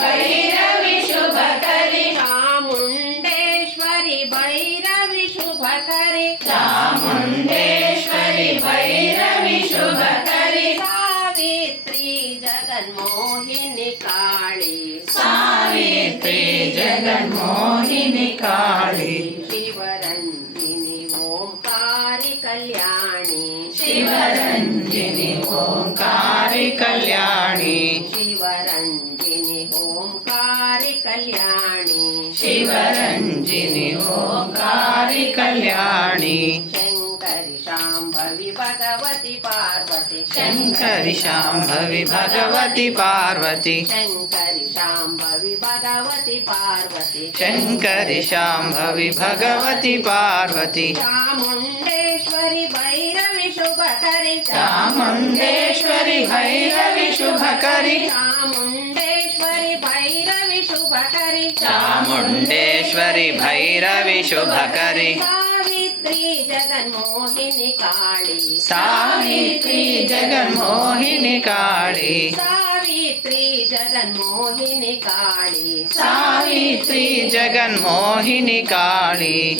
भैरवि शुभकरि चामुण्डेश्वरि भैरवि शुभकरि चामुण्डेश्वरि भैरवि शुभकरि सावित्री जगन्मोहिनी काळी सावित्री जगन्मोहिनी काळी शिवरञ्जिनी ओंकारि कल्याणी शिवरञ्जिनी ओंकारि कल्याणी शिवरञ्जिनी ओंकारि कल्याणी शिवरञ्जिनी ओंकारि कल्याणी शङ्करि शाम्भवि भगवति पार्वती शङ्करि शाम्भवि भगवति पार्वती शङ्करि शाम्भवि भगवति पार्वती शङ्करि शाम्भवि भगवति पार्वती चामुण्डेश्वरि भैरवि शुभकरि चामुण्डेश्वरि भैरवि शुभकरि चामुण्डेश्वरि भैरवि शुभकरि चामुण्डेश्वरि भैरवि शुभकरि सावित्री जगन्मोहिनी काळी सावित्री जगन्मोहिनी काळी सावित्री जगन्मोहिनी काळी सावित्री जगन्मोहिनी काळी।